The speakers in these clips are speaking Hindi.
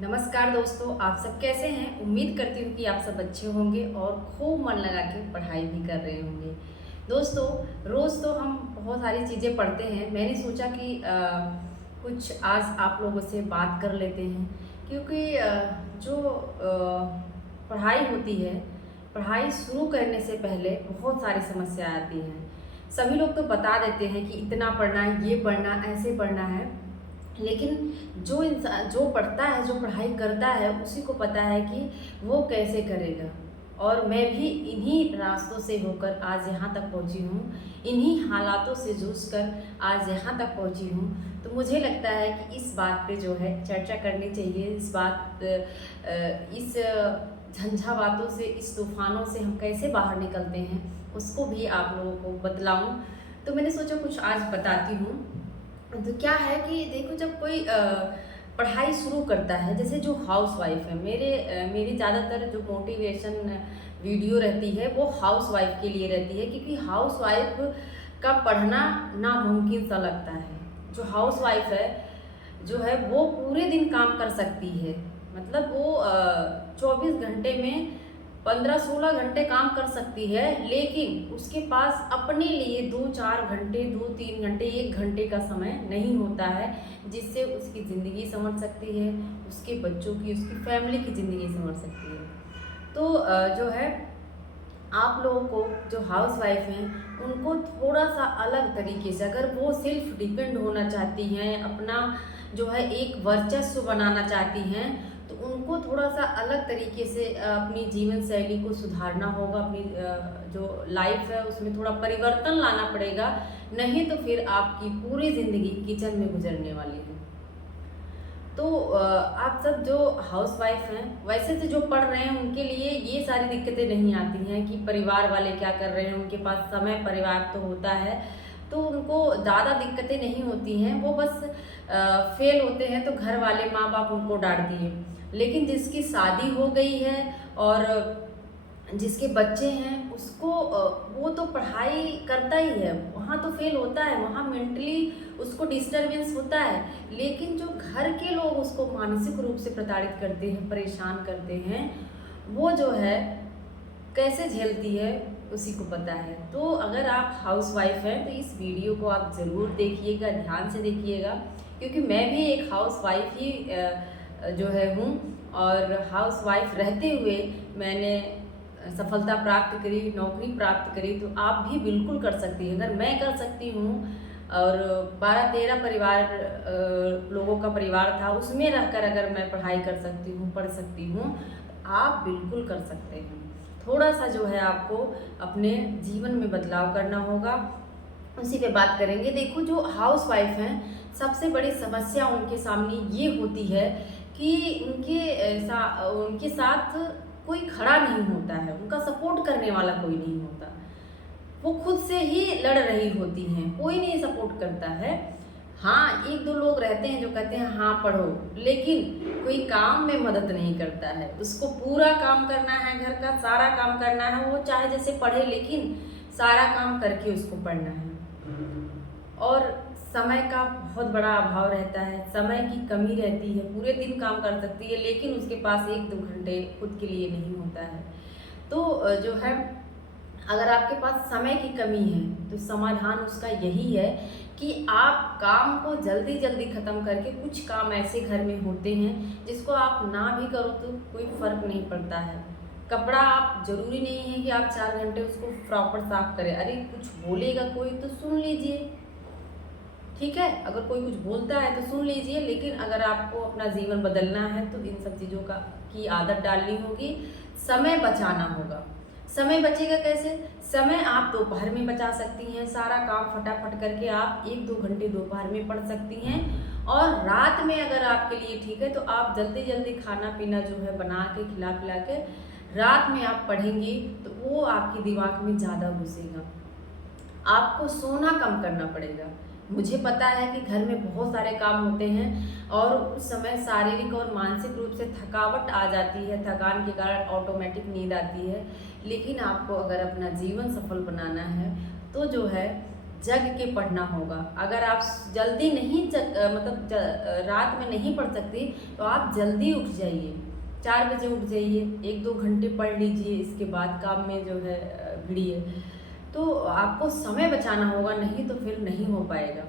नमस्कार दोस्तों, आप सब कैसे हैं। उम्मीद करती हूँ कि आप सब अच्छे होंगे और खूब मन लगा के पढ़ाई भी कर रहे होंगे। दोस्तों, रोज़ तो हम बहुत सारी चीज़ें पढ़ते हैं। मैंने सोचा कि कुछ आज आप लोगों से बात कर लेते हैं, क्योंकि जो पढ़ाई होती है, पढ़ाई शुरू करने से पहले बहुत सारी समस्या आती हैं। सभी लोग तो बता देते हैं कि इतना पढ़ना है, ये पढ़ना, ऐसे पढ़ना है, लेकिन जो इंसान जो पढ़ता है, जो पढ़ाई करता है, उसी को पता है कि वो कैसे करेगा। और मैं भी इन्हीं रास्तों से होकर आज यहाँ तक पहुँची हूँ, इन्हीं हालातों से जूझकर आज यहाँ तक पहुँची हूँ। तो मुझे लगता है कि इस बात पे जो है चर्चा करनी चाहिए। इस झंझावातों से, इस तूफ़ानों से हम कैसे बाहर निकलते हैं, उसको भी आप लोगों को बतलाऊँ। तो मैंने सोचा कुछ आज बताती हूँ। तो क्या है कि देखो, जब कोई पढ़ाई शुरू करता है, जैसे जो हाउसवाइफ है, मेरी ज़्यादातर जो मोटिवेशन वीडियो रहती है वो हाउसवाइफ के लिए रहती है, क्योंकि हाउसवाइफ का पढ़ना नामुमकिन सा लगता है। जो हाउसवाइफ है, जो है वो पूरे दिन काम कर सकती है। मतलब वो 24 घंटे में 15-16 घंटे काम कर सकती है, लेकिन उसके पास अपने लिए 2-4 घंटे, 2-3 घंटे, 1 घंटे का समय नहीं होता है, जिससे उसकी ज़िंदगी संवर सकती है, उसके बच्चों की, उसकी फैमिली की ज़िंदगी संवर सकती है। तो जो है, आप लोगों को जो हाउसवाइफ हैं, उनको थोड़ा-सा अलग तरीके से, अगर वो सेल्फ डिपेंड होना चाहती हैं, अपना जो है एक वर्चस्व बनाना चाहती हैं, तो उनको थोड़ा-सा अलग तरीके से अपनी जीवन शैली को सुधारना होगा। अपनी जो लाइफ है उसमें थोड़ा परिवर्तन लाना पड़ेगा, नहीं तो फिर आपकी पूरी ज़िंदगी किचन में गुज़रने वाली है। तो आप सब जो हाउसवाइफ हैं, वैसे तो जो पढ़ रहे हैं उनके लिए ये सारी दिक्कतें नहीं आती हैं कि परिवार वाले क्या कर रहे हैं, उनके पास समय परिवार तो होता है, तो उनको ज़्यादा दिक्कतें नहीं होती हैं। वो बस फेल होते हैं तो घर वाले माँ बाप उनको डांट दिए। लेकिन जिसकी शादी हो गई है और जिसके बच्चे हैं, उसको वो तो पढ़ाई करता ही है, वहाँ तो फेल होता है, वहाँ मेंटली उसको डिस्टरबेंस होता है। लेकिन जो घर के लोग उसको मानसिक रूप से प्रताड़ित करते हैं, परेशान करते हैं, वो जो है कैसे झेलती है, उसी को पता है। तो अगर आप हाउसवाइफ हैं तो इस वीडियो को आप ज़रूर देखिएगा, ध्यान से देखिएगा, क्योंकि मैं भी एक हाउसवाइफ ही जो है हूँ। और हाउसवाइफ रहते हुए मैंने सफलता प्राप्त करी, नौकरी प्राप्त करी, तो आप भी बिल्कुल कर सकती हैं। अगर मैं कर सकती हूँ और 12-13 लोगों का परिवार था, उसमें रहकर अगर मैं पढ़ाई कर सकती हूँ, पढ़ सकती हूँ, तो आप बिल्कुल कर सकते हैं। थोड़ा-सा जो है आपको अपने जीवन में बदलाव करना होगा, उसी पे बात करेंगे। देखो, जो हाउसवाइफ हैं, सबसे बड़ी समस्या उनके सामने ये होती है कि उनके साथ कोई खड़ा नहीं होता है, उनका सपोर्ट करने वाला कोई नहीं होता। वो खुद से ही लड़ रही होती हैं, कोई नहीं सपोर्ट करता है। हाँ, 1-2 लोग रहते हैं जो कहते हैं हाँ पढ़ो, लेकिन कोई काम में मदद नहीं करता है। उसको पूरा काम करना है, घर का सारा काम करना है, वो चाहे जैसे पढ़े, लेकिन सारा काम करके उसको पढ़ना है। और समय का बहुत बड़ा अभाव रहता है, समय की कमी रहती है, पूरे दिन काम कर सकती है, लेकिन उसके पास 1-2 घंटे खुद के लिए नहीं होता है। तो जो है, अगर आपके पास समय की कमी है, तो समाधान उसका यही है कि आप काम को जल्दी-जल्दी ख़त्म करके, कुछ काम ऐसे घर में होते हैं जिसको आप ना भी करो तो कोई फ़र्क नहीं पड़ता है। कपड़ा, आप ज़रूरी नहीं है कि आप 4 घंटे उसको प्रॉपर साफ़ करें। अरे कुछ बोलेगा कोई तो सुन लीजिए, ठीक है? अगर कोई कुछ बोलता है तो सुन लीजिए, लेकिन अगर आपको अपना जीवन बदलना है तो इन सब चीज़ों की आदत डालनी होगी, समय बचाना होगा। समय बचेगा कैसे? समय आप दोपहर में बचा सकती हैं, सारा काम फटाफट करके आप 1-2 घंटे दोपहर में पढ़ सकती हैं। और रात में अगर आपके लिए ठीक है, तो आप जल्दी-जल्दी खाना-पीना जो है बना के, खिला-पिला के रात में आप पढ़ेंगी, तो वो आपके दिमाग में ज़्यादा घुसेगा। आपको सोना कम करना पड़ेगा। मुझे पता है कि घर में बहुत सारे काम होते हैं और उस समय शारीरिक और मानसिक रूप से थकावट आ जाती है, थकान के कारण ऑटोमेटिक नींद आती है। लेकिन आपको अगर अपना जीवन सफल बनाना है, तो जो है जग के पढ़ना होगा। अगर आप जल्दी नहीं रात में नहीं पढ़ सकती तो आप जल्दी उठ जाइए, 4 बजे उठ जाइए, 1-2 घंटे पढ़ लीजिए, इसके बाद काम में जो है भिड़िए। तो आपको समय बचाना होगा, नहीं तो फिर नहीं हो पाएगा।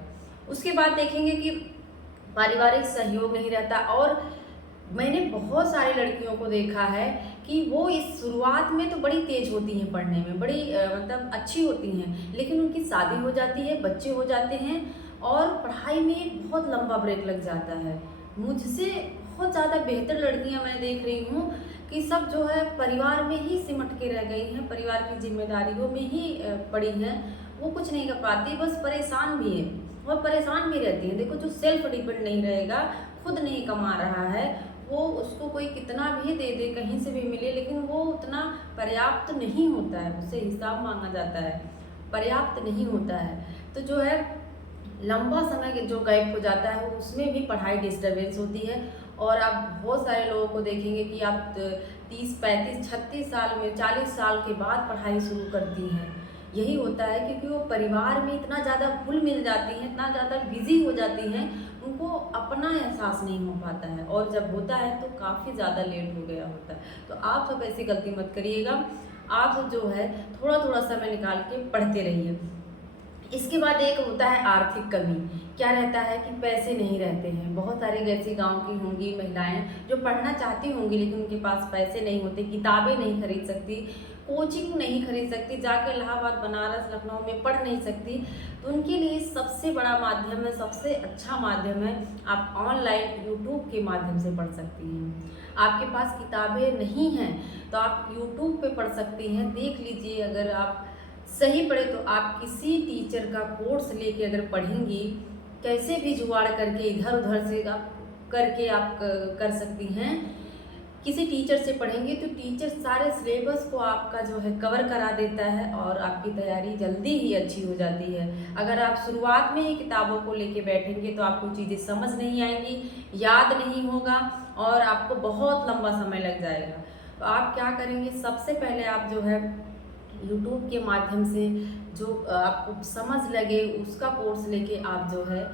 उसके बाद देखेंगे कि पारिवारिक सहयोग नहीं रहता, और मैंने बहुत सारी लड़कियों को देखा है कि वो इस शुरुआत में तो बड़ी तेज होती हैं पढ़ने में, बड़ी अच्छी होती हैं, लेकिन उनकी शादी हो जाती है, बच्चे हो जाते हैं और पढ़ाई में एक बहुत लंबा ब्रेक लग जाता है। मुझसे बहुत ज़्यादा बेहतर लड़कियां मैं देख रही हूँ कि सब जो है परिवार में ही सिमट के रह गई हैं, परिवार की जिम्मेदारियों में ही पड़ी हैं, वो कुछ नहीं कर पाती, बस परेशान भी है और परेशान भी रहती है। देखो, जो सेल्फ डिपेंड नहीं रहेगा, खुद नहीं कमा रहा है, वो उसको कोई कितना भी दे दे, कहीं से भी मिले, लेकिन वो उतना पर्याप्त नहीं होता है, उससे हिसाब मांगा जाता है, पर्याप्त नहीं होता है। तो जो है लंबा समय जो गैप हो जाता है उसमें भी पढ़ाई डिस्टर्बेंस होती है। और आप बहुत सारे लोगों को देखेंगे कि आप 30, 35, 36 साल में, 40 साल के बाद पढ़ाई शुरू करती हैं। यही होता है क्योंकि वो परिवार में इतना ज़्यादा घुल मिल जाती हैं, इतना ज़्यादा बिजी हो जाती हैं, उनको अपना एहसास नहीं हो पाता है, और जब होता है तो काफ़ी ज़्यादा लेट हो गया होता है। तो आप सब ऐसी गलती मत करिएगा, आप जो है थोड़ा थोड़ा समय निकाल के पढ़ते रहिए। इसके बाद एक होता है आर्थिक कमी। क्या रहता है कि पैसे नहीं रहते हैं। बहुत सारे ऐसी गांव की होंगी महिलाएं जो पढ़ना चाहती होंगी, लेकिन उनके पास पैसे नहीं होते, किताबें नहीं खरीद सकती, कोचिंग नहीं खरीद सकती, जाकर इलाहाबाद, बनारस, लखनऊ में पढ़ नहीं सकती। तो उनके लिए सबसे बड़ा माध्यम है, सबसे अच्छा माध्यम है, आप ऑनलाइन यूट्यूब के माध्यम से पढ़ सकती हैं। आपके पास किताबें नहीं हैं तो आप यूट्यूब पे पढ़ सकती हैं। देख लीजिए, अगर आप सही पढ़े तो आप किसी टीचर का कोर्स लेके अगर पढ़ेंगी, कैसे भी जुगाड़ करके इधर उधर से आप करके आप कर सकती हैं। किसी टीचर से पढ़ेंगे तो टीचर सारे सिलेबस को आपका जो है कवर करा देता है और आपकी तैयारी जल्दी ही अच्छी हो जाती है। अगर आप शुरुआत में ही किताबों को लेके बैठेंगे तो आपको चीज़ें समझ नहीं आएंगी, याद नहीं होगा और आपको बहुत लंबा समय लग जाएगा। तो आप क्या करेंगे, सबसे पहले आप जो है यूट्यूब के माध्यम से जो आपको समझ लगे उसका कोर्स लेके आप जो है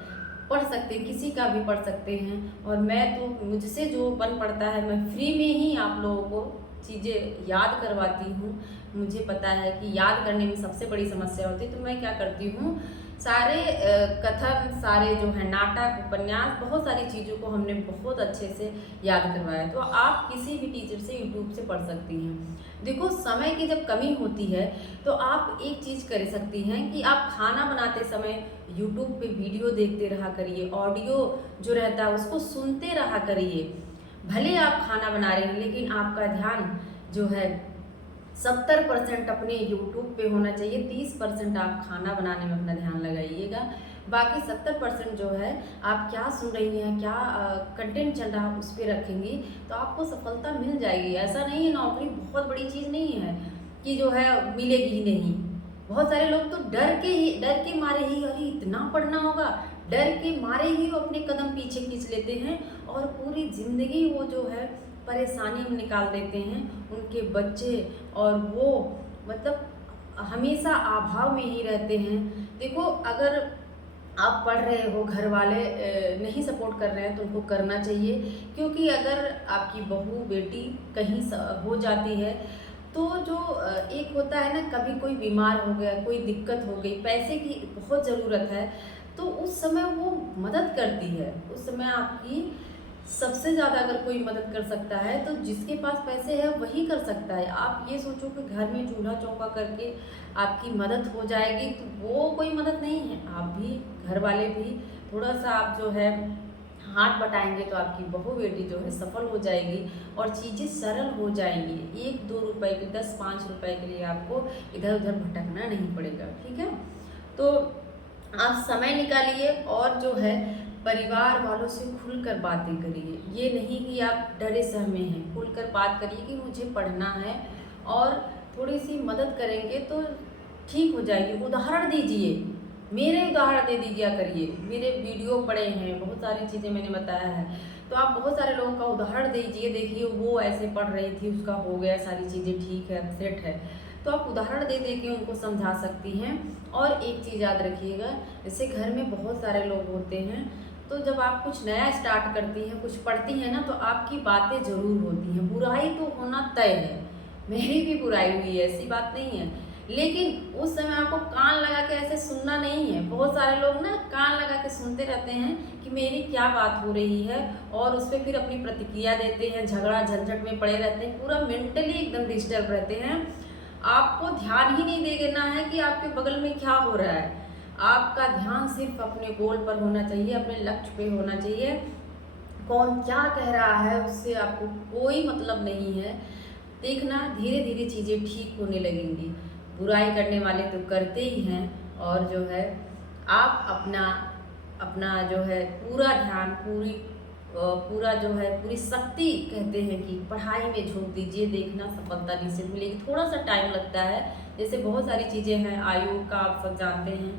पढ़ सकते हैं, किसी का भी पढ़ सकते हैं। और मैं तो मुझसे जो बन पड़ता है मैं फ्री में ही आप लोगों को चीज़ें याद करवाती हूँ। मुझे पता है कि याद करने में सबसे बड़ी समस्या होती है, तो मैं क्या करती हूँ, सारे कथन, सारे जो है नाटक, उपन्यास, बहुत सारी चीज़ों को हमने बहुत अच्छे से याद करवाया। तो आप किसी भी टीचर से यूट्यूब से पढ़ सकती हैं। देखो, समय की जब कमी होती है तो आप एक चीज़ कर सकती हैं कि आप खाना बनाते समय यूट्यूब पे वीडियो देखते रहा करिए, ऑडियो जो रहता है उसको सुनते रहा करिए। भले आप खाना बना रहे हैं लेकिन आपका ध्यान जो है 70% अपने यूट्यूब पे होना चाहिए, 30% आप खाना बनाने में अपना ध्यान लगाइएगा। बाकी 70% जो है आप क्या सुन रही हैं, क्या कंटेंट चल रहा है उस पर रखेंगी तो आपको सफलता मिल जाएगी। ऐसा नहीं है, नौकरी बहुत बड़ी चीज़ नहीं है कि जो है मिलेगी ही नहीं। बहुत सारे लोग तो डर के मारे ही, अरे इतना पढ़ना होगा, डर के मारे ही वो अपने कदम पीछे खींच लेते हैं और पूरी ज़िंदगी वो जो है परेशानी में निकाल देते हैं। उनके बच्चे और वो हमेशा अभाव में ही रहते हैं। देखो, अगर आप पढ़ रहे हो, घर वाले नहीं सपोर्ट कर रहे हैं तो उनको करना चाहिए, क्योंकि अगर आपकी बहू बेटी कहीं हो जाती है तो जो एक होता है ना, कभी कोई बीमार हो गया, कोई दिक्कत हो गई, पैसे की बहुत ज़रूरत है, तो उस समय वो मदद करती है। उस समय आपकी सबसे ज़्यादा अगर कोई मदद कर सकता है तो जिसके पास पैसे है वही कर सकता है। आप ये सोचो कि घर में चूल्हा चौका करके आपकी मदद हो जाएगी, तो वो कोई मदद नहीं है। आप भी, घर वाले भी थोड़ा सा आप जो है हाथ बटाएंगे तो आपकी बहू बेटी जो है सफल हो जाएगी और चीज़ें सरल हो जाएंगी। 1-2 रुपए के, 10-5 रुपए के लिए आपको इधर उधर भटकना नहीं पड़ेगा। ठीक है, तो आप समय निकालिए और जो है परिवार वालों से खुलकर बातें करिए। ये नहीं कि आप डरे सहमे हैं, खुलकर बात करिए कि मुझे पढ़ना है, और थोड़ी सी मदद करेंगे तो ठीक हो जाएगी। उदाहरण दीजिए, मेरे उदाहरण दे दीजिए करिए। मेरे वीडियो पड़े हैं, बहुत सारी चीज़ें मैंने बताया है, तो आप बहुत सारे लोगों का उदाहरण दीजिए। देखिए, वो ऐसे पढ़ रही थी, उसका हो गया, सारी चीज़ें ठीक है, सेट है। तो आप उदाहरण दे दे के उनको समझा सकती हैं। और एक चीज़ याद रखिएगा, जैसे घर में बहुत सारे लोग होते हैं, तो जब आप कुछ नया स्टार्ट करती हैं, कुछ पढ़ती हैं ना, तो आपकी बातें ज़रूर होती हैं। बुराई तो होना तय है, मेरी भी बुराई हुई है, ऐसी बात नहीं है। लेकिन उस समय आपको कान लगा के ऐसे सुनना नहीं है। बहुत सारे लोग ना कान लगा के सुनते रहते हैं कि मेरी क्या बात हो रही है, और उस पर फिर अपनी प्रतिक्रिया देते हैं, झगड़ा झंझट में पड़े रहते हैं, पूरा मेंटली एकदम डिस्टर्ब रहते हैं। आपको ध्यान ही नहीं देना है कि आपके बगल में क्या हो रहा है। आपका ध्यान सिर्फ अपने गोल पर होना चाहिए, अपने लक्ष्य पे होना चाहिए। कौन क्या कह रहा है उससे आपको कोई मतलब नहीं है। देखना धीरे धीरे चीज़ें ठीक होने लगेंगी। बुराई करने वाले तो करते ही हैं, और जो है आप अपना अपना जो है पूरा ध्यान, पूरा जो है पूरी शक्ति कहते हैं कि पढ़ाई में झोंक दीजिए। देखना सफलता निश्चित मिलेगी। थोड़ा सा टाइम लगता है, जैसे बहुत सारी चीज़ें हैं, आयोग का आप सब जानते हैं,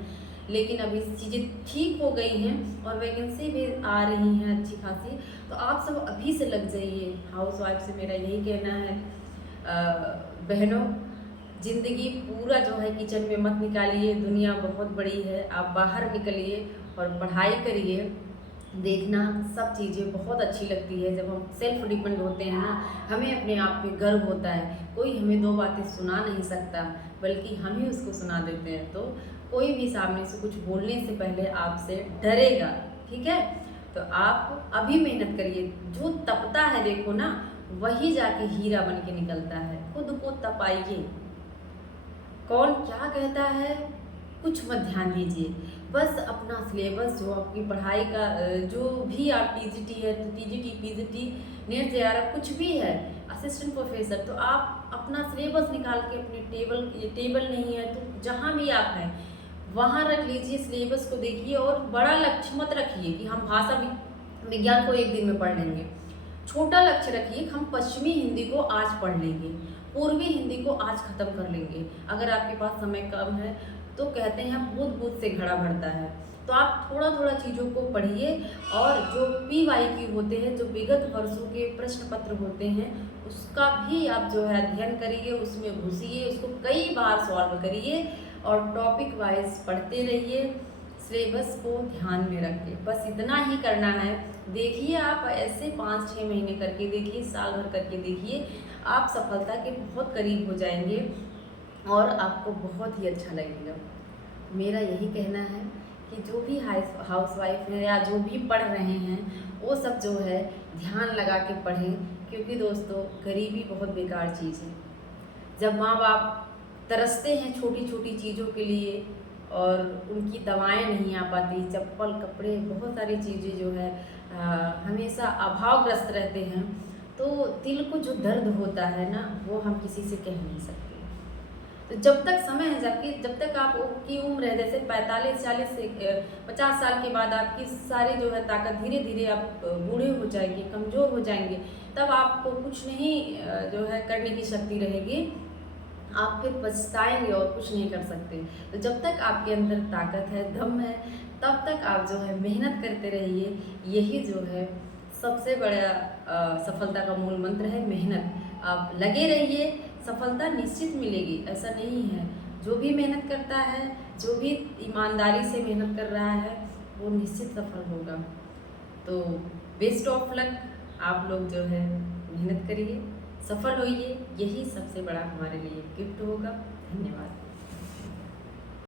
लेकिन अभी चीज़ें ठीक हो गई हैं और वैकेंसी भी आ रही हैं अच्छी खासी। तो आप सब अभी से लग जाइए। हाउस वाइफ से मेरा यही कहना है, बहनों, ज़िंदगी पूरा जो है किचन में मत निकालिए। दुनिया बहुत बड़ी है, आप बाहर निकलिए और पढ़ाई करिए। देखना सब चीज़ें बहुत अच्छी लगती है जब हम सेल्फ डिपेंड होते हैं ना, हमें अपने आप पे गर्व होता है। कोई हमें दो बातें सुना नहीं सकता, बल्कि हम ही उसको सुना देते हैं। तो कोई भी सामने से कुछ बोलने से पहले आपसे डरेगा, ठीक है? तो आप अभी मेहनत करिए। जो तपता है देखो ना, वही जाके हीरा बन के निकलता है। खुद को तपाइए। कौन क्या कहता है कुछ मत ध्यान दीजिए। बस अपना सिलेबस, जो आपकी पढ़ाई का जो भी आप टीजीटी है तो टीजीटी, पीजीटी, नेट जेआरएफ कुछ भी है, असिस्टेंट प्रोफेसर, तो आप अपना सिलेबस निकाल के अपने टेबल नहीं है तो जहाँ भी आप हैं वहाँ रख लीजिए। सिलेबस को देखिए और बड़ा लक्ष्य मत रखिए कि हम भाषा विज्ञान को एक दिन में पढ़ लेंगे। छोटा लक्ष्य रखिए, हम पश्चिमी हिंदी को आज पढ़ लेंगे, पूर्वी हिंदी को आज खत्म कर लेंगे। अगर आपके पास समय कम है तो कहते हैं बूंद बूंद से घड़ा भरता है। तो आप थोड़ा थोड़ा चीज़ों को पढ़िए, और जो PYQ होते हैं, जो विगत वर्षों के प्रश्न पत्र होते हैं, उसका भी आप जो है अध्ययन करिए, उसमें घुसिए, उसको कई बार सॉल्व करिए और टॉपिक वाइज पढ़ते रहिए। सिलेबस को ध्यान में रखिए। बस इतना ही करना है। देखिए आप ऐसे 5-6 महीने करके देखिए, साल भर करके देखिए, आप सफलता के बहुत करीब हो जाएंगे और आपको बहुत ही अच्छा लगेगा। मेरा यही कहना है कि जो भी हाउस वाइफ है या जो भी पढ़ रहे हैं, वो सब जो है ध्यान लगा के पढ़ें, क्योंकि दोस्तों गरीबी बहुत बेकार चीज़ है। जब माँ बाप तरसते हैं छोटी छोटी चीज़ों के लिए और उनकी दवाएं नहीं आ पाती, चप्पल, कपड़े, बहुत सारी चीज़ें जो है हमेशा अभावग्रस्त रहते हैं, तो दिल को जो दर्द होता है ना, वो हम किसी से कह नहीं सकते। तो जब तक समय है, जब तक आपकी उम्र है, जैसे 45-40 से 50 साल के बाद आपकी सारी जो है ताकत धीरे धीरे आप बूढ़े हो जाएंगे, कमज़ोर हो जाएंगे, तब आपको कुछ नहीं जो है करने की शक्ति रहेगी। आप फिर पछताएंगे और कुछ नहीं कर सकते। तो जब तक आपके अंदर ताकत है, दम है, तब तक आप जो है मेहनत करते रहिए। यही जो है सबसे बड़ा सफलता का मूल मंत्र है, मेहनत। आप लगे रहिए, सफलता निश्चित मिलेगी, ऐसा नहीं है। जो भी मेहनत करता है, जो भी ईमानदारी से मेहनत कर रहा है, वो निश्चित सफल होगा। तो बेस्ट ऑफ लक। आप लोग जो है मेहनत करिए, सफल होइए, यही सबसे बड़ा हमारे लिए गिफ्ट होगा। धन्यवाद।